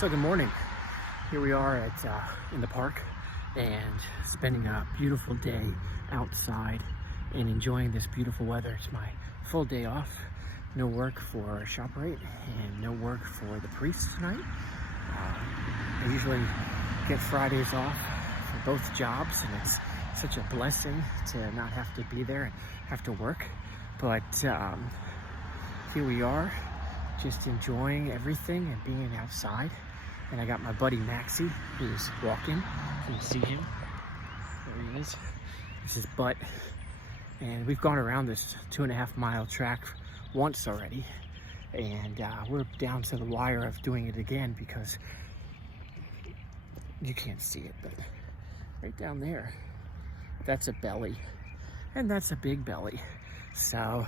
So good morning. Here we are in the park and spending a beautiful day outside and enjoying this beautiful weather. It's my full day off. No work for ShopRite and no work for the priest tonight. I usually get Fridays off for both jobs, and it's such a blessing to not have to be there and have to work. But here we are, just enjoying everything and being outside. And I got my buddy Maxie, who's walking. Can you see him? There he is. This is Butt. And we've gone around this 2.5 mile track once already. And we're down to the wire of doing it again because you can't see it, but right down there, that's a belly. And that's a big belly. So,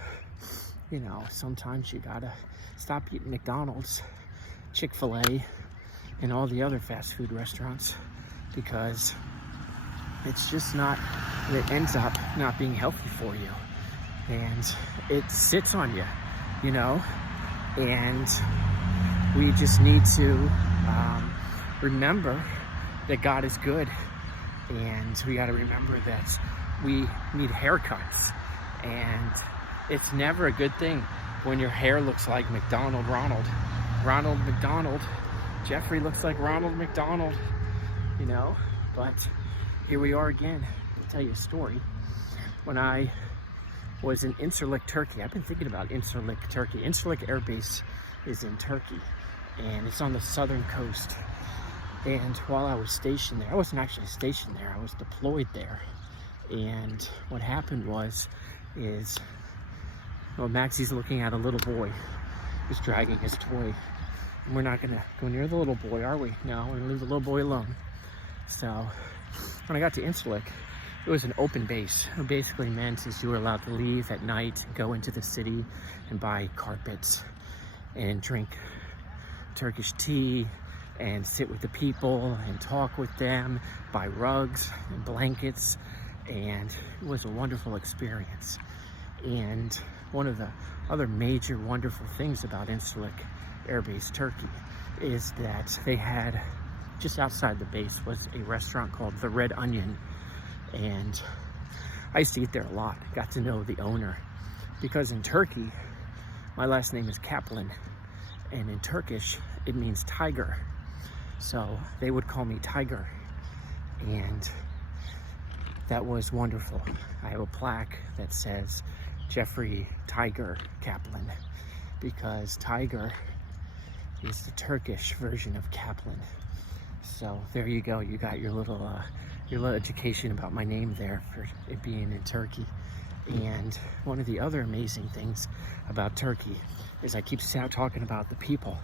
you know, sometimes you gotta stop eating McDonald's, Chick-fil-A, and all the other fast food restaurants, because it's just not, it ends up not being healthy for you, and it sits on you, you know. And we just need to remember that God is good, and we got to remember that we need haircuts, and it's never a good thing when your hair looks like Ronald McDonald. Jeffrey looks like Ronald McDonald, you know. But here we are again. I'll tell you a story. When I was in Incirlik, Turkey, I've been thinking about Incirlik, Turkey. Incirlik Air Base is in Turkey, and it's on the southern coast. And while I was stationed there, I wasn't actually stationed there, I was deployed there. And what happened is, well, Maxie's looking at a little boy who's dragging his toy. And we're not gonna go near the little boy, are we? No, we're gonna leave the little boy alone. So when I got to Incirlik, it was an open base. It basically meant is you were allowed to leave at night, go into the city and buy carpets and drink Turkish tea and sit with the people and talk with them, buy rugs and blankets, and it was a wonderful experience. And one of the other major wonderful things about Incirlik Air Base, Turkey, is that they had, just outside the base was a restaurant called The Red Onion, and I used to eat there a lot. Got to know the owner, because in Turkey, my last name is Kaplan, and in Turkish it means tiger, so they would call me Tiger, and that was wonderful. I have a plaque that says Jeffrey Tiger Kaplan, because tiger is the Turkish version of Kaplan. So there you go. You got your little education about my name there for it being in Turkey. And one of the other amazing things about Turkey is I keep talking about the people.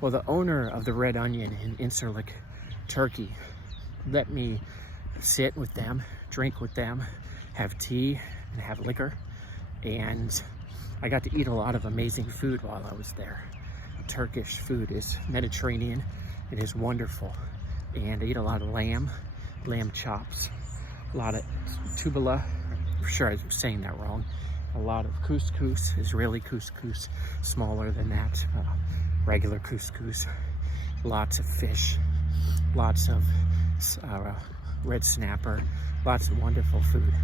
Well, the owner of the Red Onion in Incirlik, Turkey, let me sit with them, drink with them, have tea and have liquor. And I got to eat a lot of amazing food while I was there. Turkish food is Mediterranean. It is wonderful. And I ate a lot of lamb chops, a lot of tubula, for sure I'm saying that wrong, a lot of couscous, Israeli couscous, smaller than that, regular couscous, lots of fish, lots of red snapper, lots of wonderful food.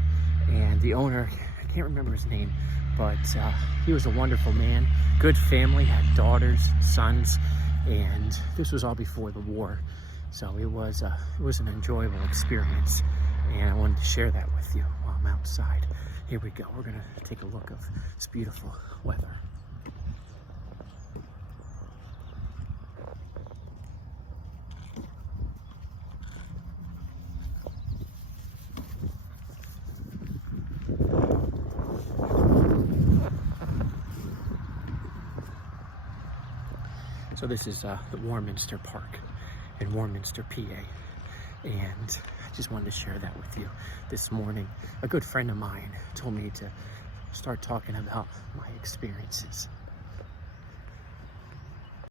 And the owner, I can't remember his name, but he was a wonderful man, good family, had daughters, sons, and this was all before the war. So it was an enjoyable experience, and I wanted to share that with you while I'm outside. Here we go. We're gonna take a look of this beautiful weather. So this is the Warminster Park in Warminster, PA. And I just wanted to share that with you this morning. A good friend of mine told me to start talking about my experiences.